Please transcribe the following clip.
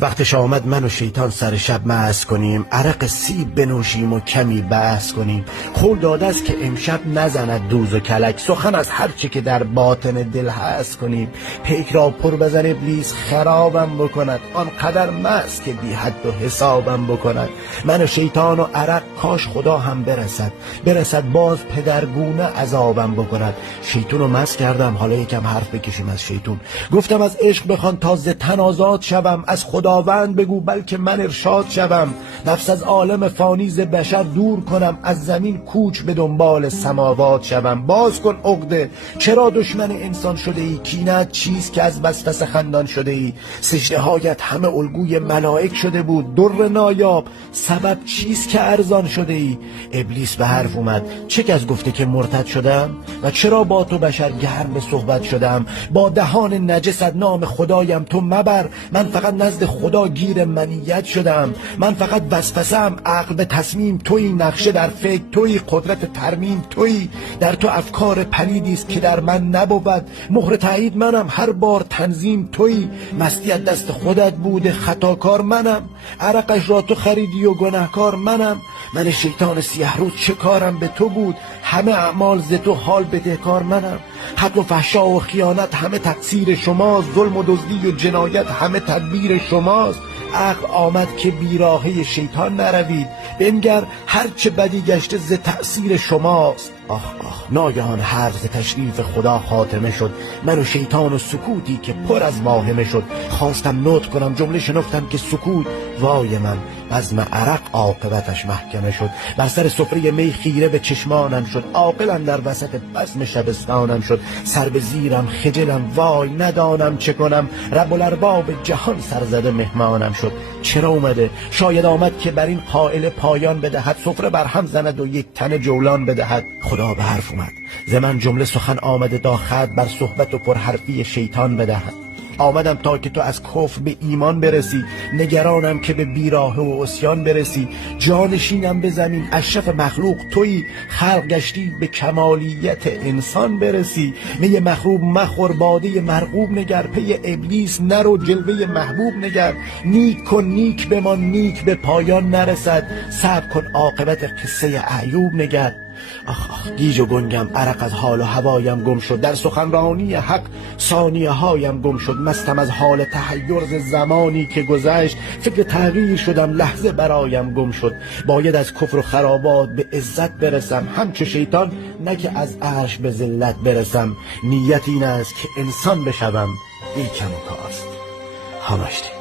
وقتش آمد من و شیطان سر شب مست کنیم، عرق سیب بنوشیم و کمی بحث کنیم. قول داده است که امشب نزند دوز و کلک، سخن از هر چی که در باطن دل هست کنیم. پیک را پر بزن ابلیس خرابم بکند، آنقدر مست که بی حد و حسابم بکند. من و شیطان و عرق کاش خدا هم برسد باز پدرگونه عذابم بکند. شیطون رو مست کردم، حالا یکم حرف بکشیم از شیطون. گفتم از عشق بخوان تا ز تن آزاد شوم، از خداوند بگو بلکه من ارشاد شوم. نفس از عالم فانی ز بشر دور کنم، از زمین کوچ به دنبال سماوات شوم. باز کن عقده چرا دشمن انسان شده ای، کینت چیست که از وسوسه خندان شده ای. سجده هایت همه الگوی ملائک شده بود، در نایاب سبب چیست که ارزان شده ای. ابلیس به حرف اومد، چه کس گفته که مرتد شدم و چرا با تو بشر گرم به صحبت شدم. با دهان نجست نام خدایم تو مبر، من فقط نزد خدا گیر منیت شدم. من فقط وسوسه‌ام عقل به تصمیم تویی، نقشه در فکر تویی، قدرت ترمیم تویی. در تو افکار پلیدی است که در من نبود، مهر تایید منم هر بار تنظیم تویی. مستی از دست خودت بوده خطاکار منم، عرقش را تو خریدی و گناهکار منم. من شیطان سیه روز چه کارم به تو بود، همه اعمال ز تو حال بدهکار منم. حق و فحشا و خیانت همه تقصیر شماست، ظلم و دزدی و جنایت همه تدبیر شماست. عقل آمد که بیراهه شیطان نروید، بنگر هرچه بدی گشته ز تأثیر شماست. آخ ناگهان هر ز تشریف خدا خاتمه شد، من و شیطان و سکوتی که پر از واهمه شد. خواستم نطق کنم جمله شنفتم که سکوت، وای من بزم عرق عاقبتش محکمه شد. بر سر سفره می خیره به چشمانم شد، عاقلم در وسط بزم شبستانم شد. سر به زیرم خجلم وای ندانم چه کنم، رب الارباب جهان سرزده مهمانم شد. چرا اومده؟ شاید آمد که بر این قائله پایان بدهد، سفره بر هم زند و یک تن جولان بدهد. خدا به حرف اومد، ز من جمله سخن آمده تا خط بر صحبت و پرحرفی شیطان بدهد. آمدم تا که تو از کفر به ایمان برسی، نگرانم که به بیراهه و عصیان برسی. جانشینم به زمین اشرف مخلوق تویی، خلق گشتی به کمالیت انسان برسی. می مخروب مخور باده مرغوب نگر، پی ابلیس نرو جلوه محبوب نگر. نیک کن نیک بمان نیک به پایان نرسد، صبر کن عاقبت قصه ایوب نگر. آخ گیج و گنگم، عرق از حال و هوایم گم شد، در سخنرانی حق ثانیه هایم گم شد. مستم از حال تحیر ز زمانی که گذشت، فکر تغییر شدم لحظه برایم گم شد. باید از کفر و خرابات به عزت برسم، همچو شیطان نه که از عرش به ذلت برسم. نیت این است که انسان بشوم، ای کم و کاست همشتی.